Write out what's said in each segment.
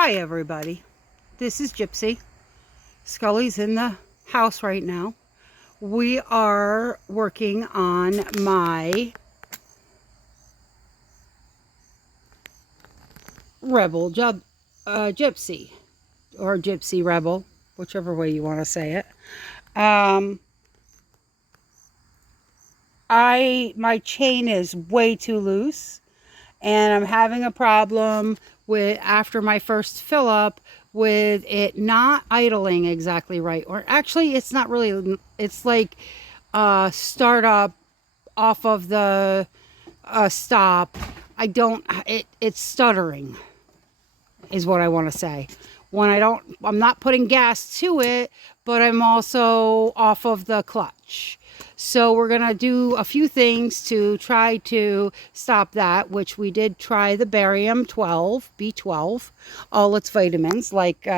Hi everybody, this is Gypsy. Scully's in the house right now. We are working on my Rebel Gypsy, or Gypsy Rebel, whichever way you want to say it. My chain is way too loose, and I'm having a problem with, after my first fill up, with it not idling exactly right. Or actually, it's not really, it's like start up off of the stop. It's stuttering is what I want to say. When I'm not putting gas to it, but I'm also off of the clutch. So we're going to do a few things to try to stop that, which we did try the barium 12, B12, all its vitamins, like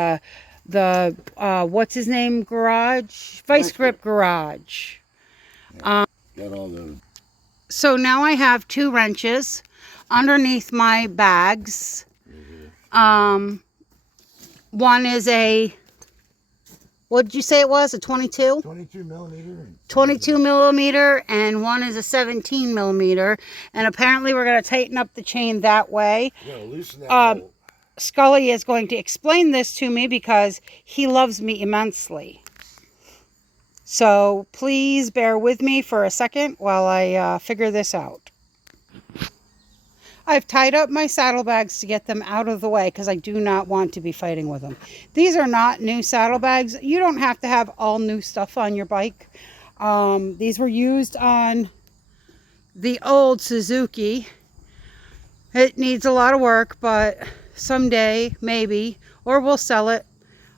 what's his name garage? Vice Grip Garage. Got all those. So now I have 2 wrenches underneath my bags. One is what did you say it was? A 22? 22 millimeter. 22 millimeter, and one is a 17 millimeter. And apparently we're going to tighten up the chain that way. We're going to loosen that bolt. Scully is going to explain this to me because he loves me immensely. So please bear with me for a second while I figure this out. I've tied up my saddlebags to get them out of the way because I do not want to be fighting with them. These are not new saddlebags. You don't have to have all new stuff on your bike. These were used on the old Suzuki. It needs a lot of work, but someday, maybe, or we'll sell it.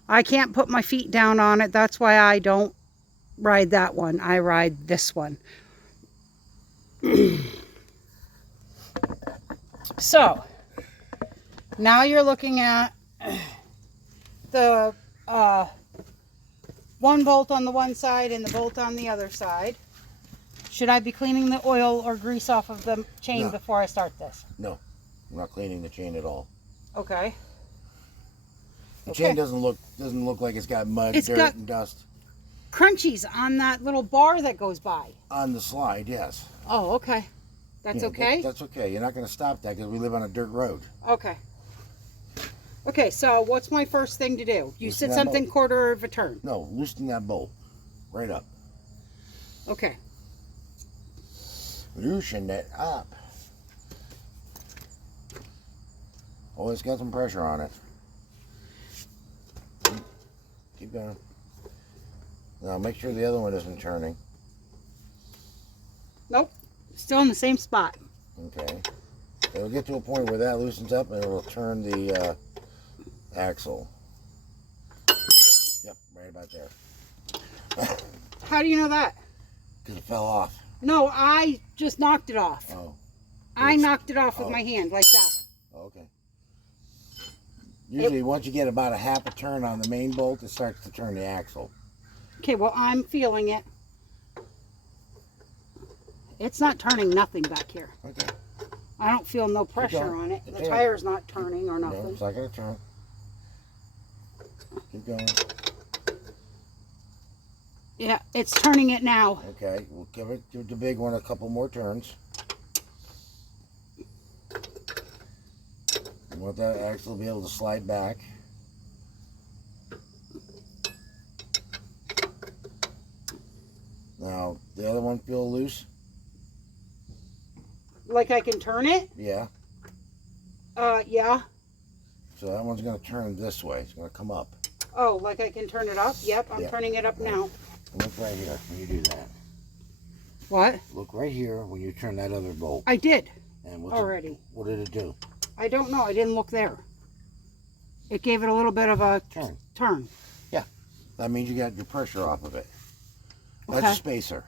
I can't put my feet down on it. That's why I don't ride that one. I ride this one. So, now you're looking at the one bolt on the one side and the bolt on the other side. Should I be cleaning the oil or grease off of the chain before I start this? No, I'm not cleaning the chain at all. Okay. The chain doesn't look like it's got mud, dirt, and dust. Crunchies on that little bar that goes by. On the slide, yes. Oh, okay. That's okay? That's okay. You're not going to stop that because we live on a dirt road. Okay. Okay, so what's my first thing to do? You said something quarter of a turn. No, loosen that bolt. Right up. Okay. Loosen it up. Oh, it's got some pressure on it. Keep going. Now make sure the other one isn't turning. Nope. Still in the same spot. Okay. It'll get to a point where that loosens up and it will turn the axle. Yep, right about there. How do you know that? Because it fell off. No, I just knocked it off. Oh. I knocked it off with my hand like that. Okay. Usually once you get about a half a turn on the main bolt, it starts to turn the axle. Okay, well, I'm feeling it. It's not turning nothing back here. Okay. I don't feel no pressure on it. The tire's not turning or nothing. No, it's not going to turn. Keep going. Yeah, it's turning it now. Okay, we'll give the big one a couple more turns. I want that axle to be able to slide back. Now, the other one feel loose? Like I can turn it? Yeah. Yeah. So that one's going to turn this way. It's going to come up. Oh, like I can turn it up? Yep, I'm turning it up now. Look right here when you do that. What? Look right here when you turn that other bolt. I did. And already. What did it do? I don't know. I didn't look there. It gave it a little bit of a turn. Yeah. That means you got your pressure off of it. That's a spacer.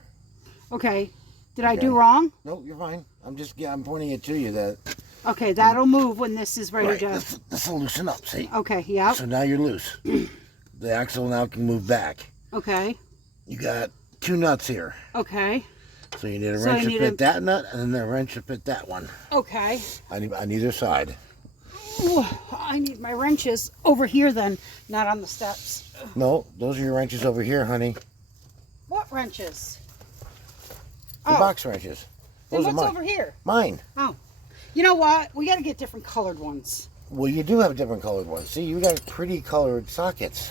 Okay. Did I do wrong? No, you're fine. I'm pointing it to you that. Okay, that'll move when this is ready to. This will loosen up, see? Okay, yeah. So now you're loose. The axle now can move back. Okay. You got 2 nuts here. Okay. So you need a wrench to fit that nut and then a wrench to fit that one. Okay. On either side. Ooh, I need my wrenches over here then, not on the steps. No, those are your wrenches over here, honey. What wrenches? The box wrenches. Then Those are what's mine. over here? Mine. Oh. You know what? We got to get different colored ones. Well, you do have different colored ones. See, you got pretty colored sockets.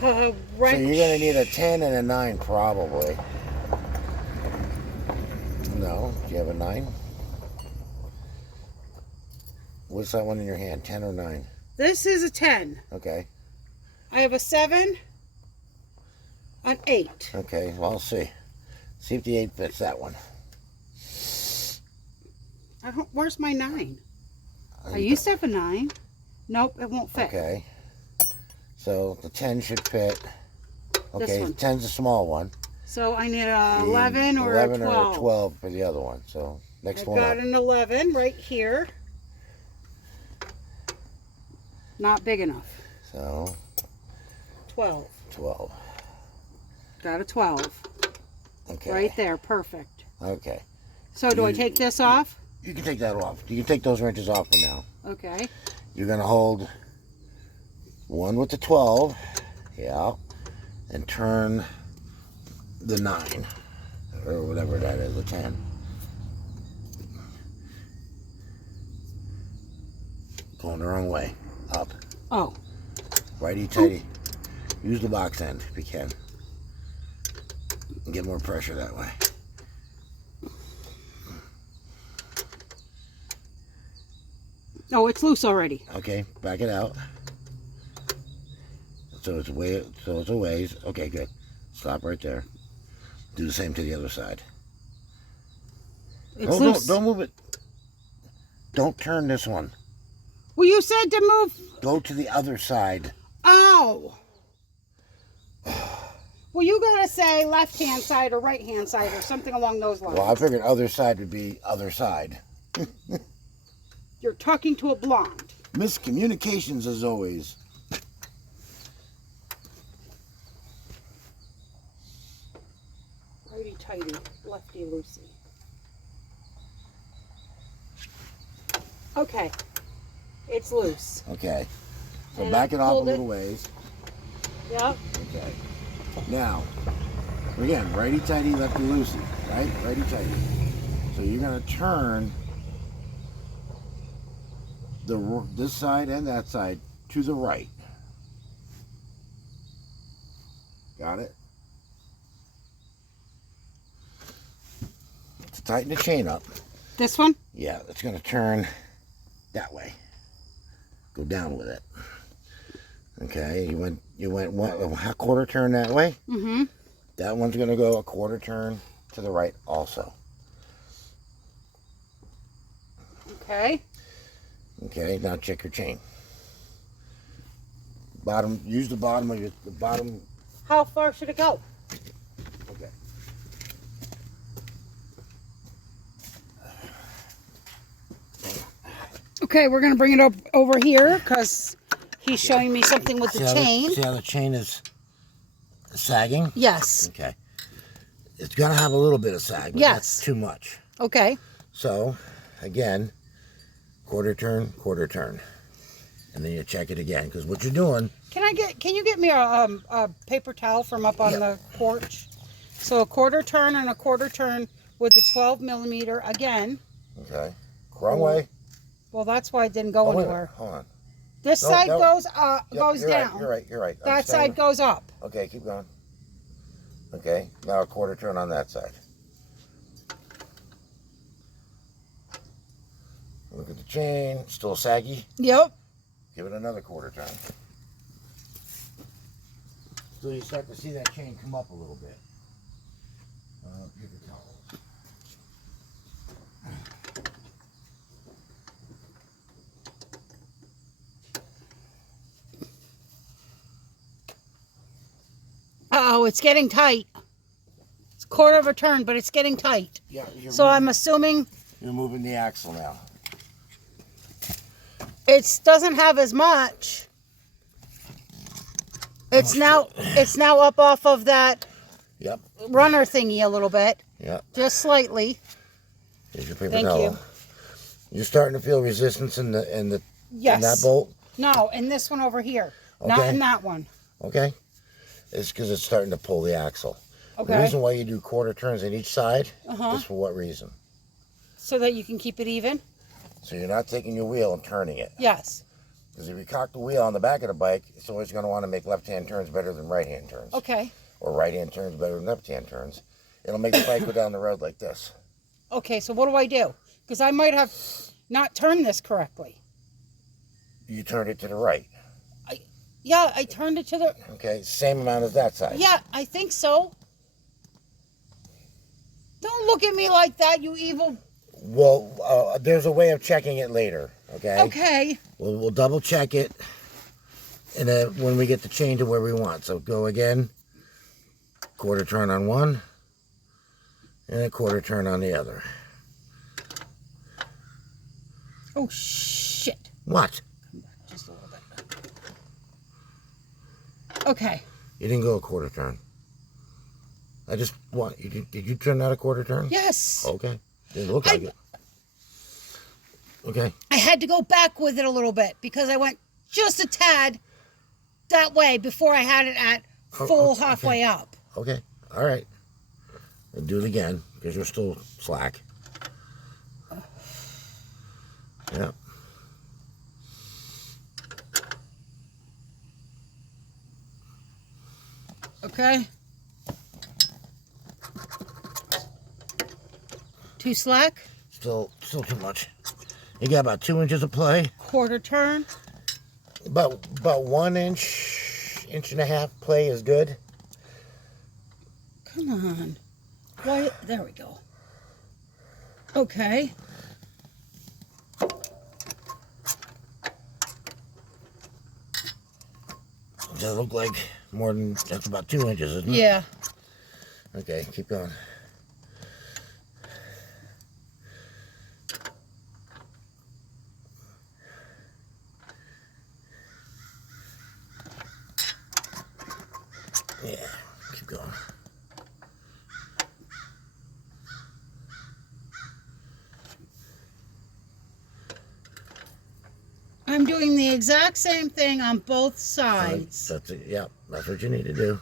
Wrench. So you're going to need a 10 and a 9 probably. No, do you have a 9? What's that one in your hand, 10 or 9? This is a 10. Okay. I have a 7, an 8. Okay, well, I'll see. See if the 8 fits that one. Where's my 9? I used to have a 9. Nope, it won't fit. Okay. So the 10 should fit. Okay, one. 10's a small one. So I need a 11 or 11 a 12. or a 12 for the other one. So next I've one got up. an 11 right here. Not big enough. So 12. 12. Got a 12. Okay. Right there, perfect. Okay. So do I take this off? You can take that off. You can take those wrenches off for now. Okay. You're going to hold one with the 12. Yeah. And turn the 9. Or whatever that is, the 10. Going the wrong way. Up. Oh. Righty tighty. Use the box end if you can. And get more pressure that way. Oh, it's loose already. Okay, back it out. So it's a ways. Okay, good. Stop right there. Do the same to the other side. It's loose. Don't move it. Don't turn this one. Well, you said to move. Go to the other side. Oh. Well, you gotta say left-hand side or right-hand side or something along those lines. Well, I figured other side would be other side. You're talking to a blonde. Miscommunications as always. Righty-tighty, lefty-loosey. Okay. It's loose. Okay. So And back it off a hold it. little ways. Yep. Okay. Now, again, righty tighty, lefty loosey, right? Righty tighty. So you're gonna turn this side and that side to the right. Got it? To tighten the chain up. This one? Yeah, it's gonna turn that way. Go down with it. Okay, you went a quarter turn that way. Mm-hmm. That one's gonna go a quarter turn to the right also. Okay. Okay, now check your chain. Bottom, use the bottom of the bottom. How far should it go? Okay. Okay, we're gonna bring it up over here because he's showing me something with the chain. See how the chain is sagging? Yes. Okay. It's gonna have a little bit of sag, but Yes. that's too much. Okay. So, again, quarter turn. And then you check it again, because what you're doing... Can you get me a paper towel from up on the porch? So a quarter turn and a quarter turn with the 12 millimeter again. Okay. Wrong way. Well, that's why it didn't go Wait a minute. anywhere. Hold on. This No, side no. goes Yep, goes you're down. Right, you're right. That side goes up. Okay, keep going. Okay, now a quarter turn on that side. Look at the chain, still saggy. Yep. Give it another quarter turn. So you start to see that chain come up a little bit. Paper towels. Uh-oh, it's getting tight. It's a quarter of a turn, but it's getting tight. Yeah, So I'm assuming you're moving the axle now. it doesn't have as much. It's now up off of that Yep. runner thingy a little bit, Yep. just slightly. Here's your paper Thank towel. you. You're starting to feel resistance in the Yes. in that bolt. No, and this one over here. Not Okay. in that one. Okay. It's because it's starting to pull the axle. Okay. The reason why you do quarter turns on each side Uh-huh. is for what reason? So that you can keep it even? So you're not taking your wheel and turning it. Yes. Because if you cock the wheel on the back of the bike, it's always going to want to make left-hand turns better than right-hand turns. Okay. Or right-hand turns better than left-hand turns. It'll make the bike go down the road like this. Okay, so what do I do? Because I might have not turned this correctly. You turn it to the right. Yeah, I turned it to the... Okay, same amount as that side. Yeah, I think so. Don't look at me like that, you evil... Well, there's a way of checking it later, okay? Okay. We'll double check it and when we get the chain to where we want. So go again, quarter turn on one, and a quarter turn on the other. Oh, shit. What? Come back just a little bit. Okay. You didn't go a quarter turn. I just want, did you turn that a quarter turn? Yes. Okay. Didn't look like it. Okay. I had to go back with it a little bit because I went just a tad that way before I had it at full halfway up. Okay. All right. And do it again because you're still slack. Yeah. Okay. Too slack? Still too much. You got about 2 inches of play. Quarter turn. About 1 inch, inch and a half play is good. Come on. Why? There we go. Okay. Does that look like more than, that's about 2 inches, isn't it? Yeah. Okay, keep going. Yeah, keep going. I'm doing the exact same thing on both sides. That's it. Yeah, that's what you need to do.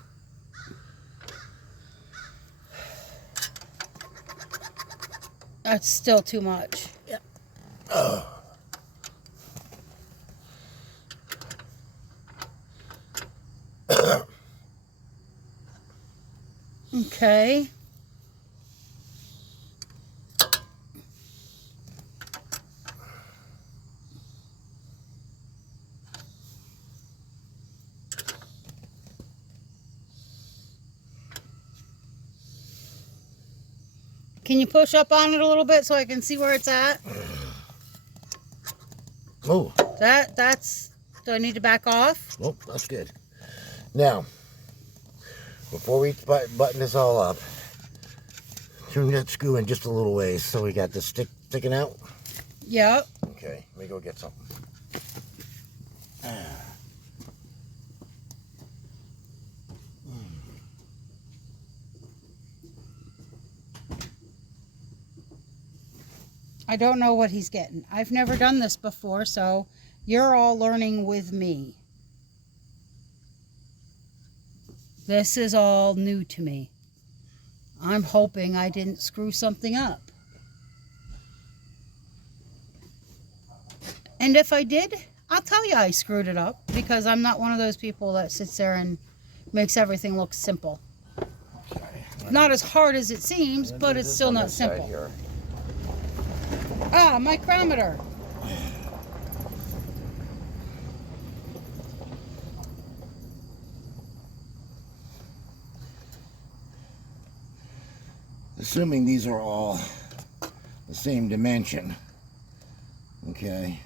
That's still too much. Yeah. Oh. Okay. Can you push up on it a little bit so I can see where it's at? Oh. That's, do I need to back off? Nope, that's good. Now, before we button this all up, turn that screw in just a little ways so we got the stick sticking out. Yep. Okay, let me go get something. I don't know what he's getting. I've never done this before, so you're all learning with me. This is all new to me. I'm hoping I didn't screw something up. And if I did, I'll tell you I screwed it up because I'm not one of those people that sits there and makes everything look simple. Okay. Not as hard as it seems, but it's still not simple. Ah, micrometer. Assuming these are all the same dimension. Okay.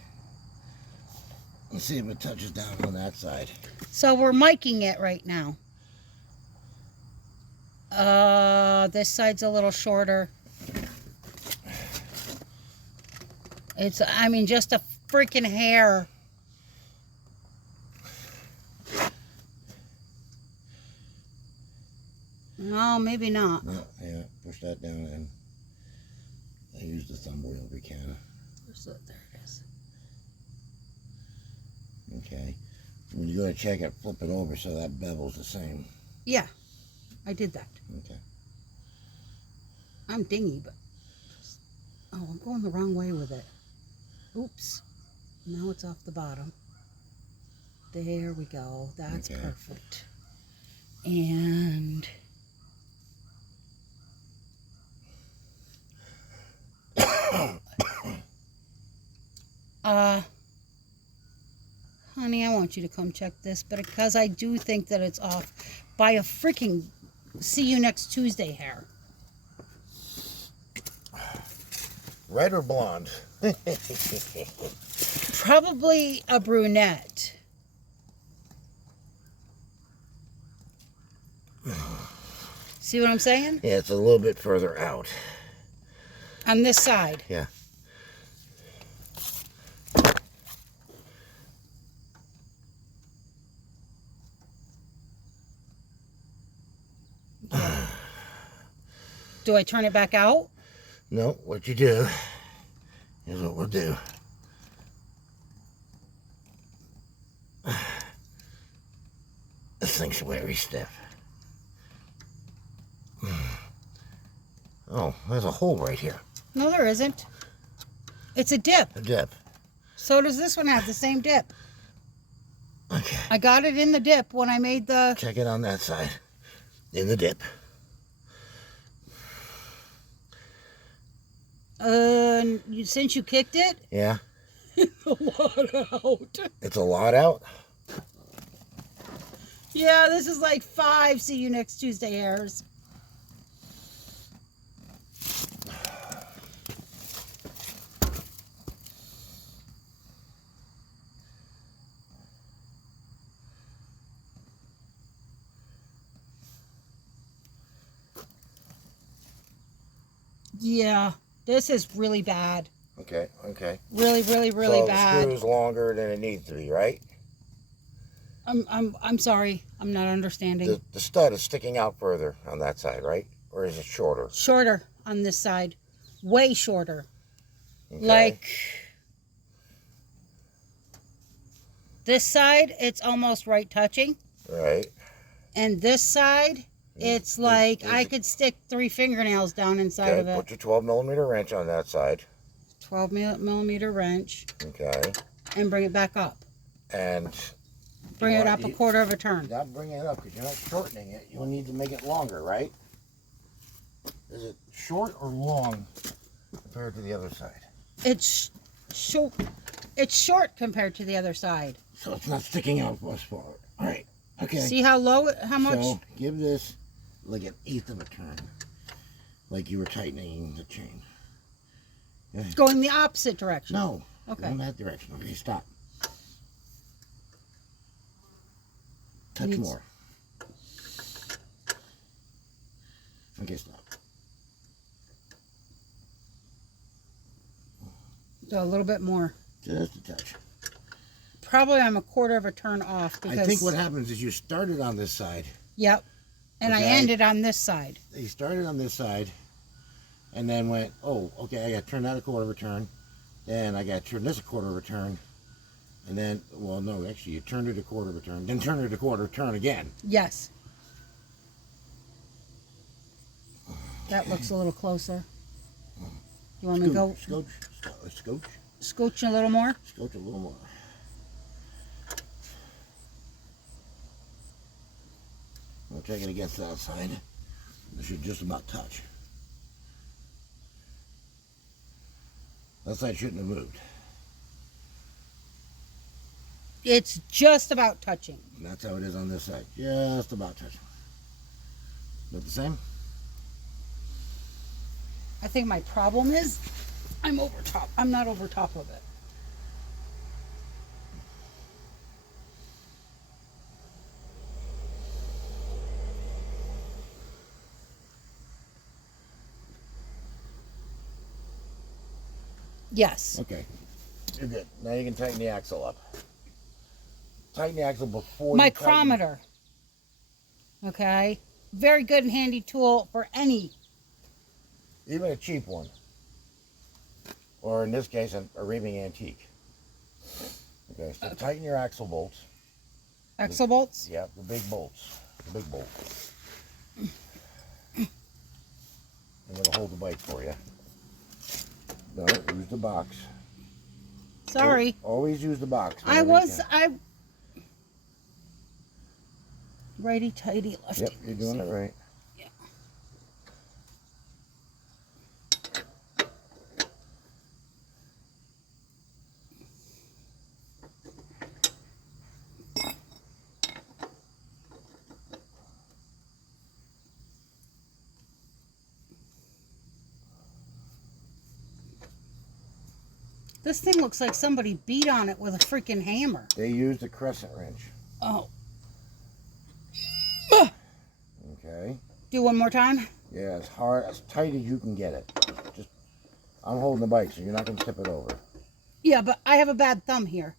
Let's see if it touches down on that side. So we're miking it right now. This side's a little shorter. It's, I mean, just a freaking hair. No, maybe not. No, yeah, push that down and use the thumb wherever you can. Where's the, there it is. Okay. When you go to check it, flip it over so that bevel's the same. Yeah, I did that. Okay. I'm dingy, but oh, I'm going the wrong way with it. Oops. Now it's off the bottom. There we go. That's Okay. perfect. And honey, I want you to come check this, but because I do think that it's off by a freaking see you next Tuesday hair. Red or blonde? Probably a brunette. See what I'm saying? Yeah, it's a little bit further out. On this side. Yeah. Do I turn it back out? No, what you do is what we'll do. This thing's very stiff. Oh, there's a hole right here. No, there isn't. It's a dip. A dip. So does this one have the same dip. Okay. I got it in the dip when I made the... Check it on that side. In the dip. Since you kicked it? Yeah. It's a lot out. It's a lot out. Yeah, this is like 5 see you next Tuesday hairs. Yeah, this is really bad. Okay, okay. Really, really, really so bad. The screw's longer than it needs to be, right? I'm sorry. I'm not understanding. The stud is sticking out further on that side, right? Or is it shorter? Shorter on this side. Way shorter. Okay. Like this side, it's almost right touching. Right. And this side, it's like I could stick 3 fingernails down inside of Okay, it. put your 12 millimeter wrench on that side. 12 millimeter wrench. Okay. And bring it back up. And Bring it up a quarter of a turn. Not bring it up because you're not shortening it. You'll need to make it longer, right? Is it short or long compared to the other side? It's short. It's short compared to the other side. So it's not sticking out as far. All right. Okay. See how low, how much? So give this like an 1/8 of a turn, like you were tightening the chain. Yeah. Going the opposite direction. No. Okay. Go in that direction. Okay, stop. Touch more. Okay, stop. So a little bit more. Just a touch. Probably I'm a quarter of a turn off because. I think what happens is you started on this side. Yep. And I Okay. ended on this side. You started on this side and then went, oh, okay, I got to turn that a quarter of a turn. Then I got to turn this a quarter of a turn. And then, well, no, actually, you turned it a quarter of a turn. Then turn it a quarter of a turn again. Yes. That looks a little closer. You want me to go Scooch scooch a little more? a little more. I'll take it against that side. This should just about touch. That side shouldn't have moved. It's just about touching. And that's how it is on this side. Just about touching. Not the same? I think my problem is I'm over top. I'm not over top of it. Yes. Okay. You're good. Now you can tighten the axle up. Tighten the axle before Micrometer. Okay. Very good and handy tool for any. Even a cheap one. or in this case, a raving antique. Okay, so tighten your axle bolts. Axle bolts? Yeah, the big bolts. The big bolt. I'm going to hold the bike for you. No, use the box. Sorry. Always use the box. Righty tighty, lefty. Yep, you're doing it right. Yeah. This thing looks like somebody beat on it with a freaking hammer. They used a crescent wrench. Oh. Okay. Do one more time? Yeah, as hard, as tight as you can get it. Just, I'm holding the bike, so you're not going to tip it over. Yeah, but I have a bad thumb here.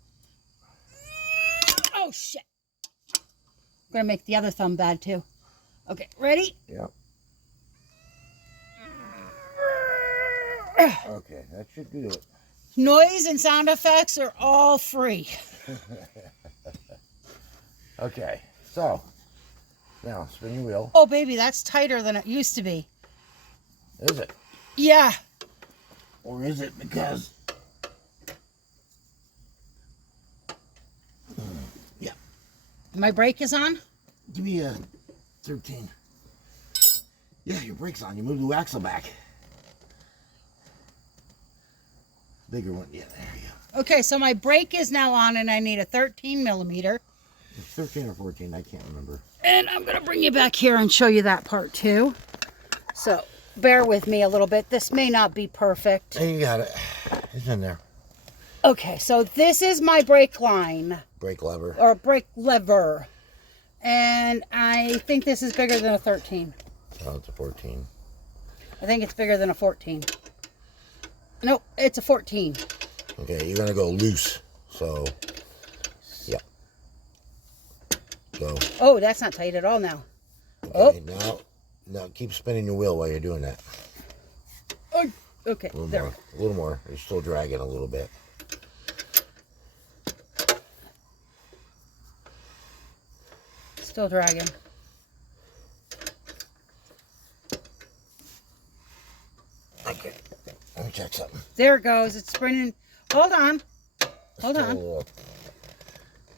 Oh, shit. I'm going to make the other thumb bad, too. Okay, ready? Yep. Okay, that should do it. Noise and sound effects are all free. Okay, so, now spin your wheel. Oh, baby, that's tighter than it used to be. Is it? Yeah. Or is it because... Yeah. My brake is on? Give me a 13. Yeah, your brake's on. You move the axle back. Bigger one. Yeah, there you go. Okay, so my brake is now on and I need a 13 millimeter. 13 or 14, I can't remember. And I'm going to bring you back here and show you that part too. So bear with me a little bit. This may not be perfect. Hey, you got it. It's in there. Okay, so this is my brake line. Brake lever. Or brake lever. And I think this is bigger than a 13. Oh, it's a 14. I think it's bigger than a 14. Nope, it's a 14. Okay, you're going to go loose. So, yeah. Go. Oh, that's not tight at all now. Okay, now keep spinning your wheel while you're doing that. Oh, okay, A little there. more. A little more. You're still dragging a little bit. Still dragging. Okay. Let me check something. There it goes. It's spinning. Hold on. Hold on. Still,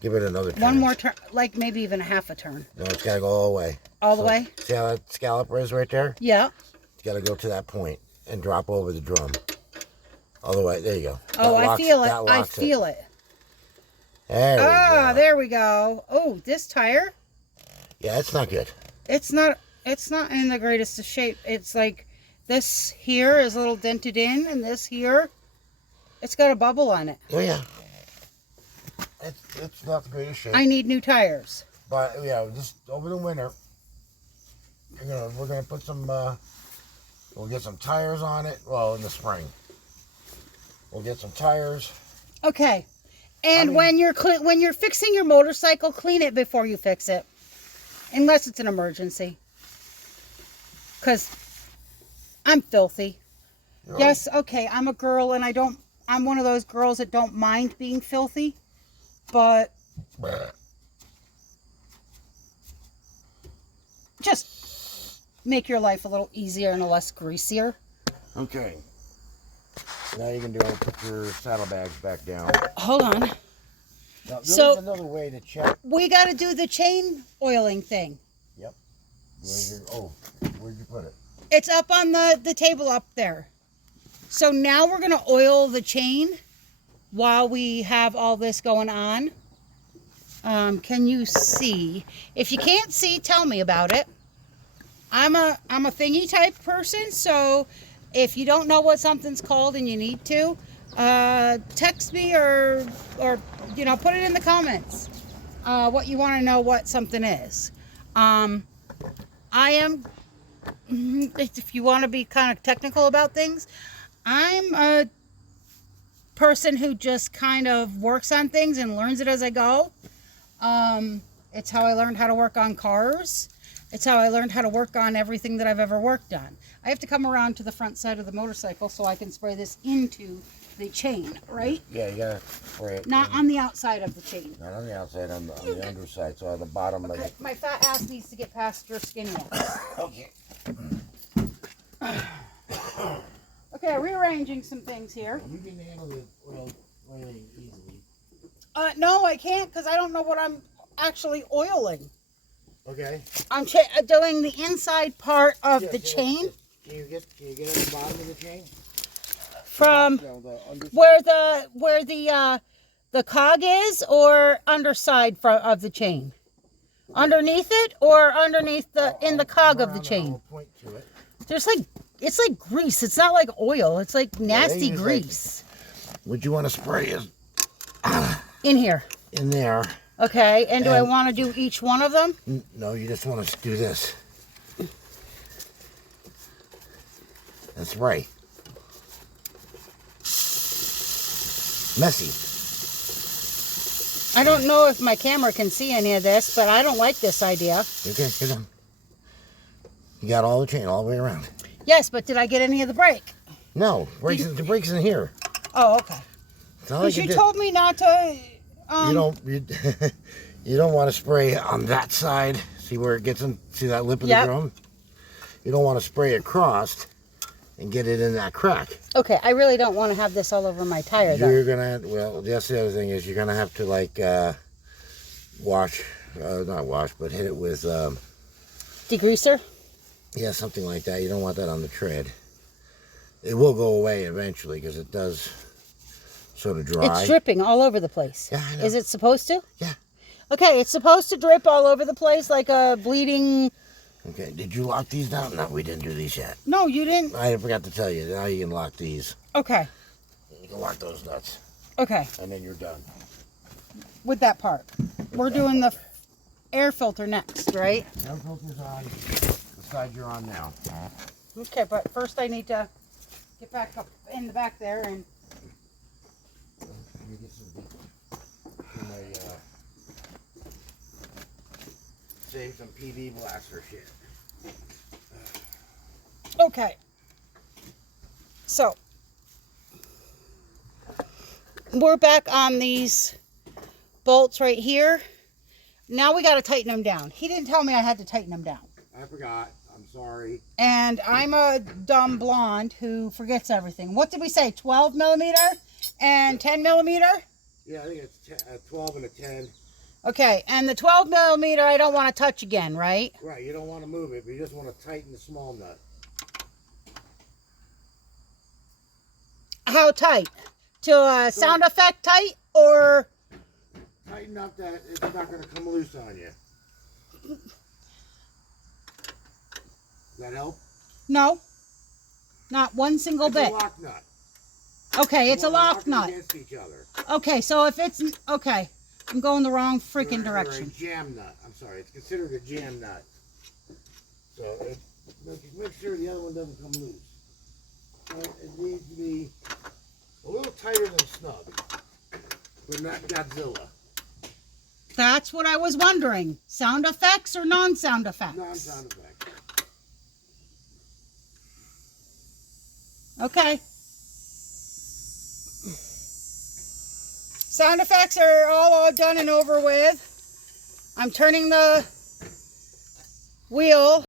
give it another turn. One more turn, like maybe even a half a turn. No, it's got to go all the way. All the way? See how that scalloper is right there? Yeah. It's got to go to that point and drop over the drum. All the way. There you go. Oh, I feel it. I feel it. There we go. There we go. Oh, this tire? Yeah, it's not good. It's not in the greatest of shape. It's like this here is a little dented in, and this here, it's got a bubble on it. Oh, yeah. It's not the greatest shape. I need new tires. But, yeah, just over the winter, we're gonna put some, we'll get some tires on it. Well, in the spring. We'll get some tires. Okay. And when you're fixing your motorcycle, clean it before you fix it. Unless it's an emergency. Because I'm filthy. Yes, okay, I'm a girl and I'm one of those girls that don't mind being filthy. But just make your life a little easier and less greasier. Okay. Now you can put your saddlebags back down. Hold on. Now, there's So- another way to check. We got to do the chain oiling thing. Yep. Where'd you put it? It's up on the table up there. So now we're going to oil the chain while we have all this going on. Can you see? If you can't see, tell me about it. I'm a thingy type person, so if you don't know what something's called and you need to, text me or put it in the comments what you want to know what something is. If you want to be kind of technical about things, I'm a person who just kind of works on things and learns it as I go. It's how I learned how to work on cars. It's how I learned how to work on everything that I've ever worked on. I have to come around to the front side of the motorcycle so I can spray this into the chain, right? Yeah, you gotta spray it. Not on the outside of the chain. Not on the outside, on the underside, so on the bottom of Okay, it. my fat ass needs to get past your skinny ass. Okay. Okay, rearranging some things here. You can handle the oiling easily. No, I can't because I don't know what I'm actually oiling. Okay. I'm doing the inside part of the chain Can you get at the bottom of the chain? from The underside? where the cog is, or underside of the chain. Underneath it, or underneath in the cog of the chain. I'll point to it. There's it's like grease. It's not like oil. It's like nasty use grease What you want to spray is in here. in there. Okay, and do I And- want to do each one of them? No, you just want to do this. That's right. Messy. I don't know if my camera can see any of this, but I don't like this idea. Okay, get on. You got all the chain all the way around. Yes, but did I get any of the brake? No, the brakes in here. Oh, okay. That's all I Because can you do. told me not to. You don't want to spray on that side. See where it gets in? See that lip of Yep. the drum? You don't want to spray across and get it in that crack. Okay, I really don't want to have this all over my tire, though. You're gonna that's the other thing is you're gonna have to like not wash, but hit it with Degreaser? yeah, something like that. You don't want that on the tread. It will go away eventually because it does sort of dry. It's dripping all over the place. Yeah, I know. Is it supposed to? Yeah. Okay, it's supposed to drip all over the place like a bleeding... Okay, did you lock these down? No, we didn't do these yet. No, you didn't. I forgot to tell you. Now you can lock these. Okay, You can lock those nuts, okay, and then you're done. with that part. We're doing the air filter next, right? Air filter's on the side you're on now. Okay, but first I need to get back up in the back there and... Let me get some save some PV blaster shit. Okay. So, we're back on these bolts right here. Now we got to tighten them down. He didn't tell me I had to tighten them down. I forgot. I'm sorry. And I'm a dumb blonde who forgets everything. What did we say? 12 millimeter and 10 millimeter? Yeah, I think it's a 12 and a 10. Okay, and the 12 millimeter I don't want to touch again, right? Right, you don't want to move it, but you just want to tighten the small nut. How tight? To a sound effect tight, or... Tighten up that it's not going to come loose on you. Does that help? No, not one single It's bit. a lock nut. Okay, it's a You wanna lock lock it nut. against each other. Okay, so if it's... Okay, I'm going the wrong freaking Or a direction. jam nut. I'm sorry, it's considered a jam nut. So make sure the other one doesn't come loose. It needs to be a little tighter than snug, but not Godzilla. That's what I was wondering. Sound effects or non-sound effects? Non-sound effect. Okay. Sound effects are all done and over with. I'm turning the wheel